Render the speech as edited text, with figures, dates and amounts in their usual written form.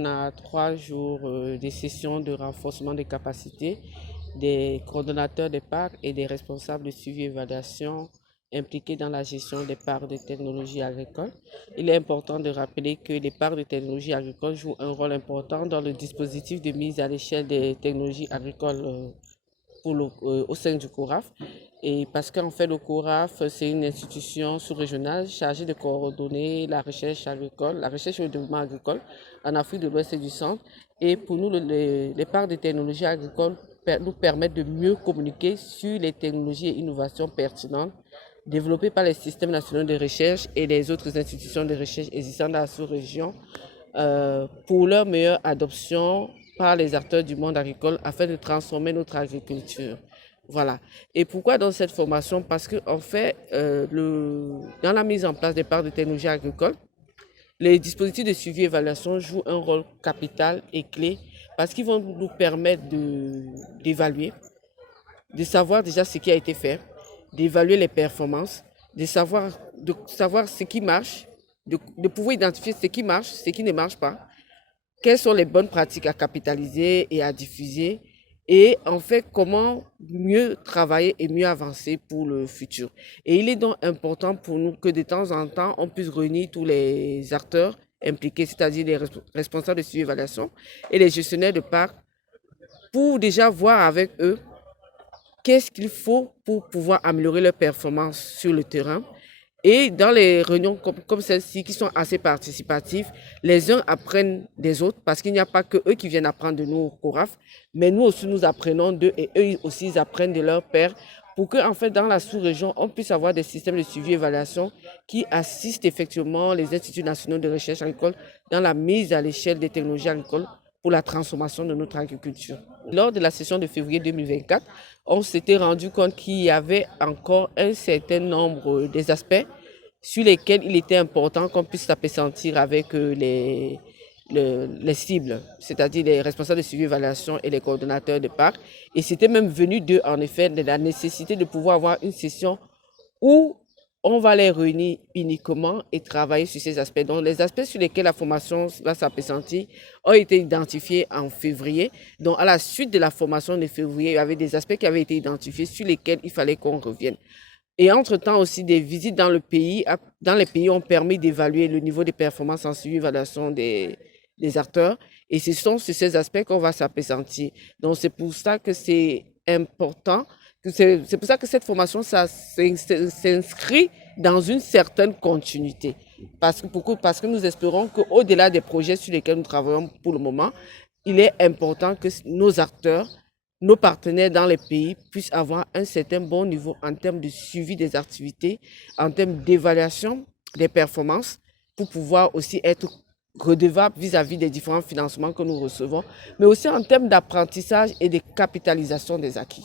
on a 3 jours des sessions de renforcement des capacités des coordonnateurs des parcs et des responsables de suivi et évaluation impliqués dans la gestion des parcs de technologie agricole. Il est important de rappeler que les parcs de technologie agricole jouent un rôle important dans le dispositif de mise à l'échelle des technologies agricoles au sein du CORAF. Et parce qu'en fait, le CORAF, c'est une institution sous-régionale chargée de coordonner la recherche agricole, la recherche et le développement agricole en Afrique de l'Ouest et du Centre. Et pour nous, les parcs de technologie agricole nous permettent de mieux communiquer sur les technologies et innovations pertinentes développées par les systèmes nationaux de recherche et les autres institutions de recherche existantes dans la sous-région pour leur meilleure adoption par les acteurs du monde agricole afin de transformer notre agriculture. Voilà. Et pourquoi dans cette formation? Parce qu'en fait, dans la mise en place des parcs de technologie agricole, les dispositifs de suivi et évaluation jouent un rôle capital et clé parce qu'ils vont nous permettre d'évaluer, de savoir déjà ce qui a été fait, d'évaluer les performances, de savoir ce qui marche, de pouvoir identifier ce qui marche, ce qui ne marche pas, quelles sont les bonnes pratiques à capitaliser et à diffuser et en fait comment mieux travailler et mieux avancer pour le futur. Et il est donc important pour nous que de temps en temps, on puisse réunir tous les acteurs impliqués, c'est-à-dire les responsables de suivi et évaluation et les gestionnaires de parcs pour déjà voir avec eux qu'est-ce qu'il faut pour pouvoir améliorer leur performance sur le terrain. Et dans les réunions comme celle-ci, qui sont assez participatives, les uns apprennent des autres, parce qu'il n'y a pas que eux qui viennent apprendre de nous au CORAF, mais nous aussi, nous apprenons d'eux et eux aussi, ils apprennent de leurs pairs, pour que, en fait, dans la sous-région, on puisse avoir des systèmes de suivi et évaluation qui assistent effectivement les instituts nationaux de recherche agricole dans la mise à l'échelle des technologies agricoles pour la transformation de notre agriculture. Lors de la session de février 2024, on s'était rendu compte qu'il y avait encore un certain nombre des aspects sur lesquels il était important qu'on puisse s'appesantir avec les cibles, c'est-à-dire les responsables de suivi et évaluation et les coordonnateurs de parcs. Et c'était même venu d'eux, en effet, de la nécessité de pouvoir avoir une session où on va les réunir uniquement et travailler sur ces aspects. Donc, les aspects sur lesquels la formation va s'appesantir ont été identifiés en février. Donc, à la suite de la formation de février, il y avait des aspects qui avaient été identifiés sur lesquels il fallait qu'on revienne. Et entre-temps aussi, des visites dans les pays ont permis d'évaluer le niveau de performance en suivi et évaluation des acteurs. Et ce sont sur ces aspects qu'on va s'appesantir. Donc, c'est pour ça que c'est important. C'est pour ça que cette formation s'inscrit dans une certaine continuité. Parce que nous espérons qu'au-delà des projets sur lesquels nous travaillons pour le moment, il est important que nos acteurs, nos partenaires dans les pays puissent avoir un certain bon niveau en termes de suivi des activités, en termes d'évaluation des performances, pour pouvoir aussi être redevables vis-à-vis des différents financements que nous recevons, mais aussi en termes d'apprentissage et de capitalisation des acquis.